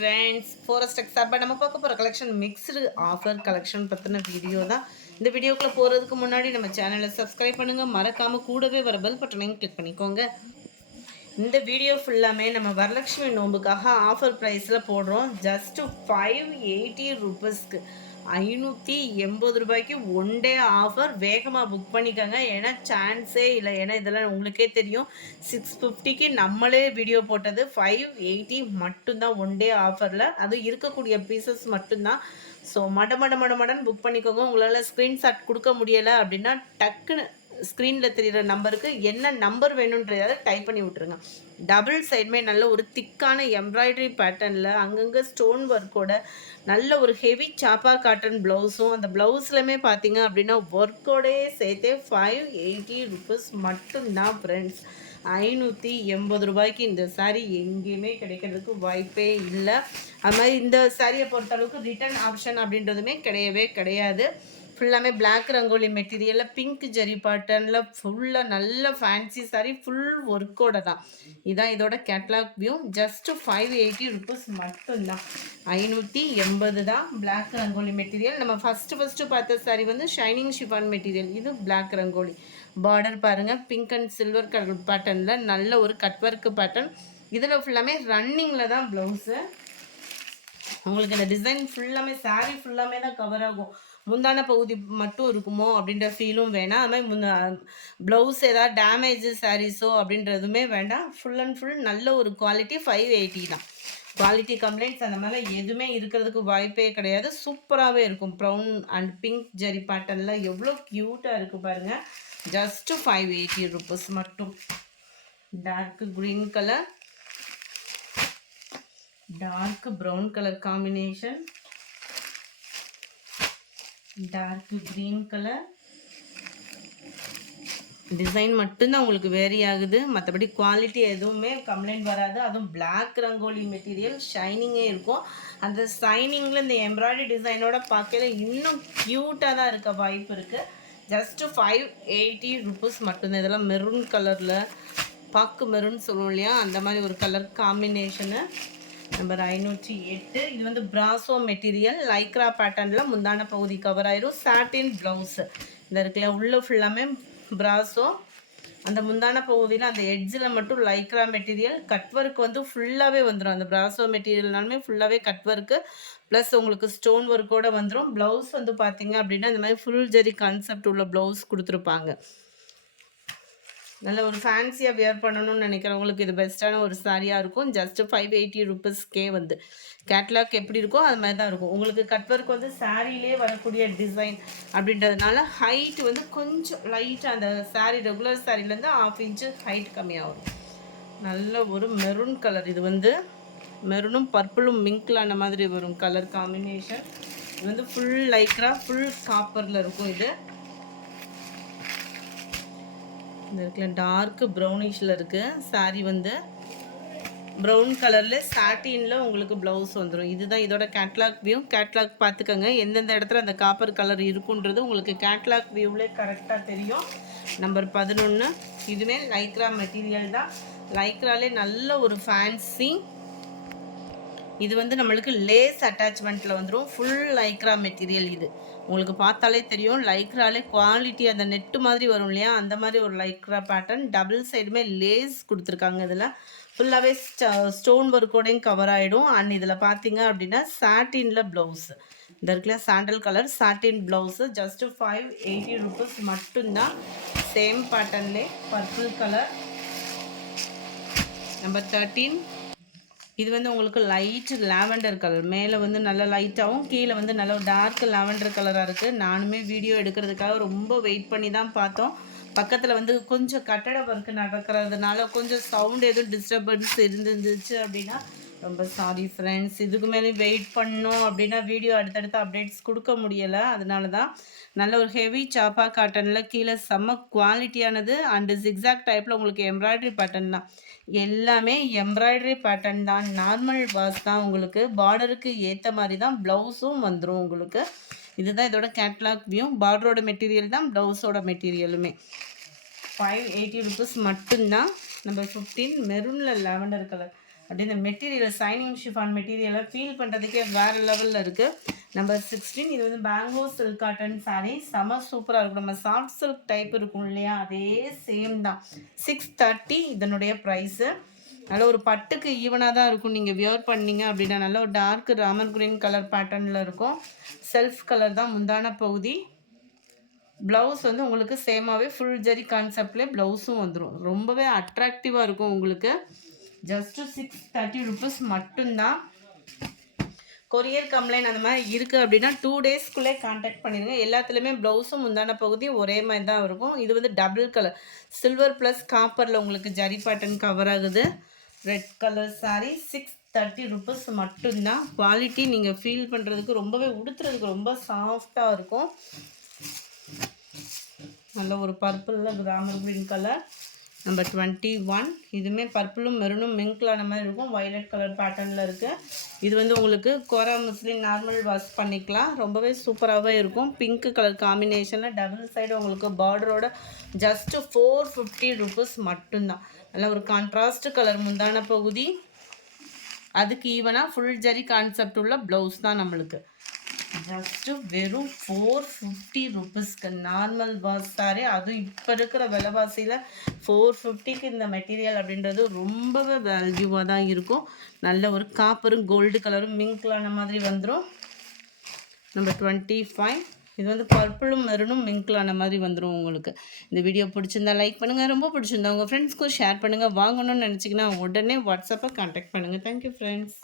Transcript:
Friends, forest எக்ஸாப்பா நம்ம பார்க்க போகிற கலெக்ஷன் மிக்ஸ்டு ஆஃபர் கலெக்ஷன் பற்றின வீடியோ தான். இந்த வீடியோக்குள்ளே போகிறதுக்கு முன்னாடி நம்ம சேனலை சப்ஸ்கிரைப் பண்ணுங்கள், மறக்காமல் கூடவே வர பெல் பட்டனையும் கிளிக் பண்ணிக்கோங்க. இந்த வீடியோ ஃபுல்லாமே நம்ம வரலட்சுமி நோம்புக்காக ஆஃபர் ப்ரைஸில் போடுறோம். ஜஸ்ட்டு 580 ருபீஸ்க்கு 580 ரூபாய்க்கு ஒன் டே ஆஃபர். வேகமாக புக் பண்ணிக்கோங்க, ஏன்னா சான்ஸே இல்லை. ஏன்னா இதெல்லாம் உங்களுக்கே தெரியும், 650க்கு நம்மளே வீடியோ போட்டது. 580 மட்டும்தான் ஒன் டே ஆஃபரில், அதுவும் இருக்கக்கூடிய பீசஸ் மட்டும்தான். ஸோ மடன்னு புக் பண்ணிக்கோங்க. உங்களால் ஸ்க்ரீன்ஷாட் கொடுக்க முடியலை அப்படின்னா டக்குன்னு ஸ்க்ரீனில் தெரிகிற நம்பருக்கு என்ன நம்பர் வேணுன்றதை டைப் பண்ணி விட்ருங்க. டபுள் சைடுமே நல்ல ஒரு திக்கான எம்ப்ராய்டரி பேட்டர்னில் அங்கங்கே ஸ்டோன் ஒர்க்கோட நல்ல ஒரு ஹெவி சாப்பா காட்டன் ப்ளவுஸும், அந்த ப்ளவுஸ்லையுமே பார்த்தீங்க அப்படின்னா ஒர்க்கோடையே சேர்த்தே 580 ருபீஸ் மட்டும்தான் ஃப்ரெண்ட்ஸ். 580 ரூபாய்க்கு இந்த சாரீ எங்கேயுமே கிடைக்கிறதுக்கு வாய்ப்பே இல்லை. அது மாதிரி இந்த சாரியை பொறுத்தளவுக்கு ரிட்டர்ன் ஆப்ஷன் அப்படின்றதுமே கிடையவே கிடையாது. ஃபுல்லாமே பிளாக் ரங்கோலி மெட்டீரியலில் பிங்க் ஜெரி பேட்டர்னில் ஃபுல்லாக நல்ல ஃபேன்சி சாரீ, ஃபுல் ஒர்க்கோட தான். இதான் இதோட கேட்லாக் வியூ. ஜஸ்ட்டு 580 ருபீஸ் மட்டும்தான். 580 தான். Black rangoli material. நம்ம ஃபஸ்ட்டு பார்த்த சாரீ வந்து ஷைனிங் ஷிஃபான் மெட்டீரியல். இது பிளாக் ரங்கோலி. பார்டர் பாருங்கள், பிங்க் அண்ட் சில்வர் கலர் பேட்டர்னில் நல்ல ஒரு கட் ஒர்க்கு பேட்டர்ன். இதில் ஃபுல்லாமே ரன்னிங்கில் தான் ப்ளவுஸு. உங்களுக்கு இந்த டிசைன் ஃபுல்லாமே சாரீ ஃபுல்லாமே தான் கவர் ஆகும். முந்தான பகுதி மட்டும் இருக்குமோ அப்படின்ற ஃபீலும் வேணாம். அது மாதிரி ப்ளவுஸ் ஏதாவது டேமேஜு சாரீஸோ அப்படின்றதுமே வேண்டாம். ஃபுல் அண்ட் ஃபுல் நல்ல ஒரு குவாலிட்டி. 580 தான். குவாலிட்டி கம்ப்ளைண்ட்ஸ் அந்த மாதிரிலாம் எதுவுமே இருக்கிறதுக்கு வாய்ப்பே கிடையாது. சூப்பராகவே இருக்கும். ப்ரௌன் அண்ட் பிங்க் ஜெரி பேட்டர்னில் எவ்வளோ க்யூட்டாக இருக்குது பாருங்கள். ஜஸ்ட்டு 580 ருபீஸ் மட்டும். Dark green colour, dark brown colour combination, dark green colour. Design மட்டும்தான் உங்களுக்கு வேரி ஆகுது, மற்றபடி குவாலிட்டி எதுவுமே கம்ப்ளைண்ட் வராது. அதுவும் பிளாக் ரங்கோலி மெட்டீரியல் ஷைனிங்கே இருக்கும். அந்த ஷைனிங்கில் இந்த எம்ப்ராய்டரி டிசைனோட பார்க்கல இன்னும் க்யூட்டாக தான் இருக்க வாய்ப்பு இருக்குது. ஜஸ்ட்டு 580 ருபீஸ் மட்டும்தான். இதெல்லாம் மெரூன் கலரில், பாக்கு மெரூன் சொல்லுவோம் இல்லையா, அந்த மாதிரி ஒரு கலர் காம்பினேஷனு. நம்பர் 508. இது வந்து பிராசோ மெட்டீரியல், லைக்ரா பேட்டர்னில் முந்தான பகுதி கவர் ஆயிரும். சாட்டின் ப்ளவுஸு இந்த இருக்குல்ல, உள்ளே ஃபுல்லாமே பிராசோ. அந்த முந்தான பகுதியில் அந்த எட்ஜில் மட்டும் லைக்ரா மெட்டீரியல். கட் ஒர்க் வந்து ஃபுல்லாகவே வந்துடும். அந்த பிராசோ மெட்டீரியல்னாலுமே ஃபுல்லாகவே கட் ஒர்க்கு ப்ளஸ் உங்களுக்கு ஸ்டோன் ஒர்க்கோடு வந்துடும். ப்ளவுஸ் வந்து பார்த்தீங்க அப்படின்னா இந்த மாதிரி ஃபுல் ஜெரி கான்செப்ட் உள்ள ப்ளவுஸ் கொடுத்துருப்பாங்க. நல்ல ஒரு ஃபேன்சியாக வியர் பண்ணணும்னு நினைக்கிறவங்களுக்கு இது பெஸ்ட்டான ஒரு சாரியாக இருக்கும். ஜஸ்ட்டு 580 ருபீஸ்க்கே வந்து கேட்லாக் எப்படி இருக்கோ அது மாதிரி தான் இருக்கும். உங்களுக்கு கட் ஒர்க் வந்து சாரியிலே வரக்கூடிய டிசைன் அப்படின்றதுனால ஹைட் வந்து கொஞ்சம் லைட்டாக அந்த சாரீ ரெகுலர் சாரிலேருந்து 1/2 இன்ச்சு ஹைட் கம்மியாக வரும். நல்ல ஒரு மெரூன் கலர். இது வந்து மெரூனும் பர்பிளும் மிங்க்லான மாதிரி வரும் கலர் காம்பினேஷன். இது வந்து ஃபுல் லைக்ரா, ஃபுல் காப்பரில் இருக்கும். இது இந்த இருக்குல்ல டார்க் ப்ரௌனிஷில் இருக்குது சாரீ. வந்து ப்ரௌன் கலரில் சாட்டினில் உங்களுக்கு ப்ளவுஸ் வந்துடும். இதுதான் இதோட கேட்லாக் வியூ. கேட்லாக் பார்த்துக்கோங்க, எந்தெந்த இடத்துல அந்த காப்பர் கலர் இருக்குன்றது உங்களுக்கு கேட்லாக் வியூவிலே கரெக்டாக தெரியும். நம்பர் 11. இதுவே லைக்ரா மெட்டீரியல் தான். லைக்ராலே நல்ல ஒரு ஃபேன்சி. இது வந்து நம்மளுக்கு லேஸ் அட்டாச்மெண்ட்டில் வந்துடும். Full Lycra material. இது உங்களுக்கு பார்த்தாலே தெரியும், லைக்ராலே குவாலிட்டி அந்த நெட்டு மாதிரி வரும் இல்லையா, அந்த மாதிரி ஒரு லைக்ரா பேட்டர்ன். டபுள் சைடுமே லேஸ் கொடுத்துருக்காங்க. இதில் ஃபுல்லாகவே ஸ்டோன் ஒர்க்கோடையும் கவர் ஆகிடும். அண்ட் இதில் பார்த்தீங்க அப்படின்னா சாட்டினில் ப்ளவுஸு இந்த இருக்குல்ல sandal colour satin blouse. Just 580 rupees மட்டும்தான். சேம் பேட்டர்ன்லே பர்பிள் கலர். நம்பர் 13. இது வந்து உங்களுக்கு லைட் லாவெண்டர் கலர். மேலே வந்து நல்ல லைட்டாகவும் கீழே வந்து நல்ல டார்க் லாவெண்டர் கலராக இருக்குது. நானுமே வீடியோ எடுக்கிறதுக்காக ரொம்ப வெயிட் பண்ணி தான் பார்த்தோம். பக்கத்தில் வந்து கொஞ்சம் கட்டட ஒர்க்கு நடக்கிறதுனால கொஞ்சம் சவுண்ட் எதுவும் டிஸ்டர்பன்ஸ் இருந்துச்சு அப்படின்னா ரொம்ப சாரி ஃப்ரெண்ட்ஸ். இதுக்கு மேலே வெயிட் பண்ணோம் அப்படின்னா வீடியோ அடுத்தடுத்து அப்டேட்ஸ் கொடுக்க முடியலை. அதனால தான். நல்ல ஒரு ஹெவி சாப்பா காட்டனில் கீழே செம்ம குவாலிட்டியானது. அண்டு ஜிக்ஸாக் டைப்பில் உங்களுக்கு எம்ப்ராய்டரி பேட்டர்ன் தான். எல்லாமே எம்ப்ராய்டரி பேட்டர்ன் தான். நார்மல் வாஷ் தான். உங்களுக்கு பார்டருக்கு ஏற்ற மாதிரி தான் ப்ளவுஸும் வந்துடும் உங்களுக்கு. இதுதான் இதோட கேட்லாக் வியூ. பார்டரோட மெட்டீரியல் தான் ப்ளவுஸோட மெட்டீரியலுமே. 580 ருபீஸ் மட்டும்தான். நம்பர் 15. மெரூனில் லாவெண்டர் கலர். அப்படியே இந்த மெட்டீரியல் சைனிங் ஷிஃபான் மெட்டீரியலை ஃபீல் பண்ணுறதுக்கே வேறு லெவலில் இருக்குது. நம்பர் 16 இது வந்து பேங்கோ சில்க் காட்டன் சாரீ. செம சூப்பராக இருக்கும். நம்ம சாஃப்ட் சில்க் டைப் இருக்கும் இல்லையா, அதே சேம் தான். 630 இதனுடைய ப்ரைஸு. நல்ல ஒரு பட்டுக்கு ஈவனாக தான் இருக்கும். நீங்கள் வியர் பண்ணிங்க அப்படின்னா நல்ல ஒரு டார்க் ராமர் கிரீன் கலர் பேட்டர்னில் இருக்கும். செல்ஃப் கலர் தான் முந்தான பகுதி. ப்ளவுஸ் வந்து உங்களுக்கு சேமாகவே ஃபுல் ஜரி கான்செப்ட்லேயே ப்ளவுஸும் வந்துடும். ரொம்பவே அட்ராக்டிவாக இருக்கும் உங்களுக்கு. ஜஸ்ட்டு 630 ருபீஸ் மட்டும்தான். கொரியர் கம்ப்ளைண்ட் அந்த மாதிரி இருக்குது அப்படின்னா 2 டேஸ்க்குள்ளே கான்டாக்ட் பண்ணிடுங்க. எல்லாத்துலேயுமே ப்ளவுஸும் முந்தான பகுதி ஒரே மாதிரி தான் இருக்கும். இது வந்து டபுள் கலர் சில்வர் ப்ளஸ் காப்பரில் உங்களுக்கு ஜரி பேட்டர்ன் கவர் ஆகுது. ரெட் கலர் சாரீ 630 ருபீஸ் மட்டும்தான். குவாலிட்டி நீங்கள் ஃபீல் பண்ணுறதுக்கு ரொம்பவே உடுத்துறதுக்கு ரொம்ப சாஃப்டாக இருக்கும். நல்ல ஒரு பர்பிளில் கிராமர் க்ரீன் கலர். நம்பர் 21 இதுவுமே பர்பிளும் மெரூனும் மிங்க்லான மாதிரி இருக்கும். வயலட் கலர் பேட்டர்னில் இருக்குது. இது வந்து உங்களுக்கு கோரா முஸ்லிம் நார்மல் வாஷ் பண்ணிக்கலாம். ரொம்பவே சூப்பராகவே இருக்கும். பிங்க் கலர் காம்பினேஷனில் டபுள் சைடு உங்களுக்கு பார்டரோட ஜஸ்ட்டு 450 ருபீஸ் மட்டும்தான். நல்ல ஒரு கான்ட்ராஸ்ட் கலர் முந்தான பகுதி. அதுக்கு ஈவனாக ஃபுல் ஜரி கான்செப்ட் உள்ள ப்ளவுஸ் தான் நம்மளுக்கு. ஜஸ்ட்டு வெறும் 450 ருபீஸ்க்கு நார்மல் வாஷ் சாரீ. அதுவும் இப்போ இருக்கிற விலைவாசியில் 450க்கு இந்த மெட்டீரியல் அப்படின்றது ரொம்பவே வேல்யூவாக தான் இருக்கும். நல்ல ஒரு காப்பரும் கோல்டு கலரும் மிங்க்லான மாதிரி வந்துடும். நம்பர் 25 இது வந்து பர்பிளும் மெரூனும் மிங்க்லான மாதிரி வந்துடும் உங்களுக்கு. இந்த வீடியோ பிடிச்சிருந்தா லைக் பண்ணுங்கள். ரொம்ப பிடிச்சிருந்தா உங்கள் ஃப்ரெண்ட்ஸ்க்கும் ஷேர் பண்ணுங்கள். வாங்கணும்னு நினச்சிங்கன்னா உடனே வாட்ஸ்அப்பை கான்டாக்ட் பண்ணுங்கள். Thank you friends.